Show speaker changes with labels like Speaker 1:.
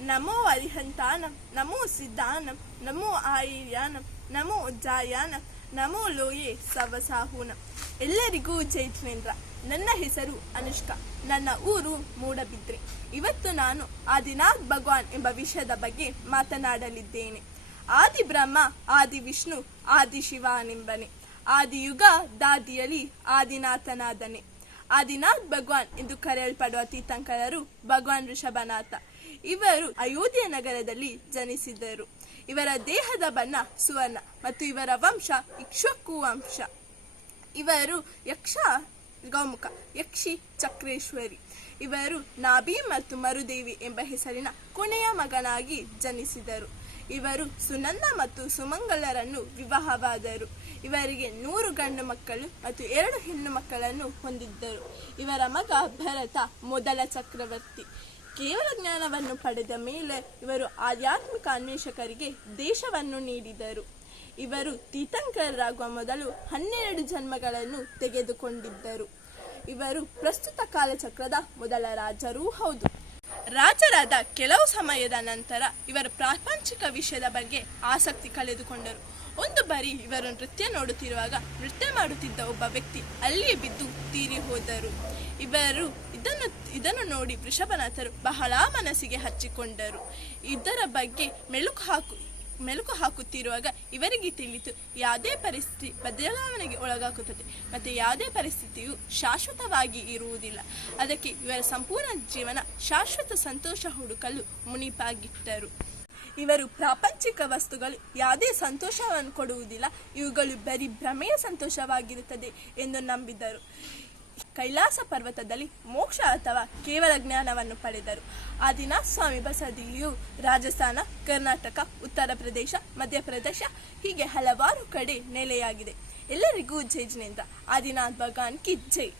Speaker 1: ನಮೋ ಅರಿಹಂತಾನ ನಮೋ ಸಿದ್ಧಾನ ನಮೋ ಆಯಿರ್ಯಾನಂ ನಮೋ ಜಾಯಾನ ನಮೋ ಲೋಯೆ ಸವಸಾಹುನ ಎಲ್ಲರಿಗೂ ಜೈತ್ರೇಂದ್ರ ನನ್ನ ಹೆಸರು ಅನುಷ್ಕಾ. ನನ್ನ ಊರು ಮೂಡಬಿದ್ರೆ. ಇವತ್ತು ನಾನು ಆದಿನಾಥ್ ಭಗವಾನ್ ಎಂಬ ವಿಷಯದ ಬಗ್ಗೆ ಮಾತನಾಡಲಿದ್ದೇನೆ. ಆದಿ ಬ್ರಹ್ಮ ಆದಿ ವಿಷ್ಣು ಆದಿ ಶಿವನೆಂಬನೆ ಆದಿಯುಗ ದಾದಿಯಲಿ ಆದಿನಾಥನಾದನೆ. ಆದಿನಾಥ್ ಭಗವಾನ್ ಎಂದು ಕರೆಯಲ್ಪಡುವ ತೀರ್ಥಂಕರರು ಭಗವಾನ್ ಋಷಭನಾಥ. ಇವರು ಅಯೋಧ್ಯ ನಗರದಲ್ಲಿ ಜನಿಸಿದರು. ಇವರ ದೇಹದ ಬಣ್ಣ ಸುವರ್ಣ ಮತ್ತು ಇವರ ವಂಶ ಇಕ್ಷ್ವಾಕು ವಂಶ. ಇವರು ಯಕ್ಷ ಗೌಮುಖ, ಯಕ್ಷಿ ಚಕ್ರೇಶ್ವರಿ. ಇವರು ನಾಭಿ ಮತ್ತು ಮರುದೇವಿ ಎಂಬ ಹೆಸರಿನ ಕೊನೆಯ ಮಗನಾಗಿ ಜನಿಸಿದರು. ಇವರು ಸುನಂದ ಮತ್ತು ಸುಮಂಗಲರನ್ನು ವಿವಾಹವಾದರು. ಇವರಿಗೆ ನೂರು ಗಂಡು ಮಕ್ಕಳು ಮತ್ತು ಎರಡು ಹೆಣ್ಣು ಮಕ್ಕಳನ್ನು ಹೊಂದಿದ್ದರು. ಇವರ ಮಗ ಭರತ ಮೊದಲ ಚಕ್ರವರ್ತಿ. ಕೇವಲ ಜ್ಞಾನವನ್ನು ಪಡೆದ ಮೇಲೆ ಇವರು ಆಧ್ಯಾತ್ಮಿಕ ಅನ್ವೇಷಕರಿಗೆ ದೇಶವನ್ನು ನೀಡಿದರು. ಇವರು ತೀರ್ಥಂಕರರಾಗುವ ಮೊದಲು ಹನ್ನೆರಡು ಜನ್ಮಗಳನ್ನು ತೆಗೆದುಕೊಂಡಿದ್ದರು. ಇವರು ಪ್ರಸ್ತುತ ಕಾಲಚಕ್ರದ ಮೊದಲ ರಾಜರೂ ಹೌದು. ರಾಜರಾದ ಕೆಲವು ಸಮಯದ ನಂತರ ಇವರು ಪ್ರಾಪಂಚಿಕ ವಿಷಯದ ಬಗ್ಗೆ ಆಸಕ್ತಿ ಕಳೆದುಕೊಂಡರು. ಒಂದು ಬಾರಿ ಇವರು ನೃತ್ಯ ನೋಡುತ್ತಿರುವಾಗ ನೃತ್ಯ ಮಾಡುತ್ತಿದ್ದ ಒಬ್ಬ ವ್ಯಕ್ತಿ ಅಲ್ಲಿಯೇ ಬಿದ್ದು ತೀರಿ ಹೋದರು. ಇವರು ಇದನ್ನು ಇದನ್ನು ನೋಡಿ ವೃಷಭನಾಥರು ಬಹಳ ಮನಸ್ಸಿಗೆ ಹಚ್ಚಿಕೊಂಡರು. ಇದರ ಬಗ್ಗೆ ಮೆಲುಕು ಹಾಕು ಮೆಲುಕು ಹಾಕುತ್ತಿರುವಾಗ ಇವರಿಗೆ ತಿಳಿಯಿತು ಯಾವುದೇ ಪರಿಸ್ಥಿತಿ ಬದಲಾವಣೆಗೆ ಒಳಗಾಗುತ್ತದೆ, ಮತ್ತು ಯಾವುದೇ ಪರಿಸ್ಥಿತಿಯು ಶಾಶ್ವತವಾಗಿ ಇರುವುದಿಲ್ಲ. ಅದಕ್ಕೆ ಇವರ ಸಂಪೂರ್ಣ ಜೀವನ ಶಾಶ್ವತ ಸಂತೋಷ ಹುಡುಕಲು ಮುನಿಪಾಗಿಟ್ಟರು. ಇವರು ಪ್ರಾಪಂಚಿಕ ವಸ್ತುಗಳು, ಯಾವುದೇ ಸಂತೋಷವನ್ನು ಕೊಡುವುದಿಲ್ಲ, ಇವುಗಳು ಬರೀ ಭ್ರಮೆಯ ಸಂತೋಷವಾಗಿರುತ್ತದೆ ಎಂದು ನಂಬಿದರು. ಕೈಲಾಸ ಪರ್ವತದಲ್ಲಿ ಮೋಕ್ಷ ಅಥವಾ ಕೇವಲ ಜ್ಞಾನವನ್ನು ಪಡೆದರು. ಆದಿನಾಥ್ ಸ್ವಾಮಿ ಬಸದಿಯು ರಾಜಸ್ಥಾನ, ಕರ್ನಾಟಕ, ಉತ್ತರ ಪ್ರದೇಶ ಮಧ್ಯಪ್ರದೇಶ ಹೀಗೆ ಹಲವಾರು ಕಡೆ ನೆಲೆಯಾಗಿದೆ. ಎಲ್ಲರಿಗೂ ಜೈ ಜಿನೇಂದ್ರ. ಆದಿನಾಥ್ ಭಗವಾನ್ ಕಿ ಜೈ.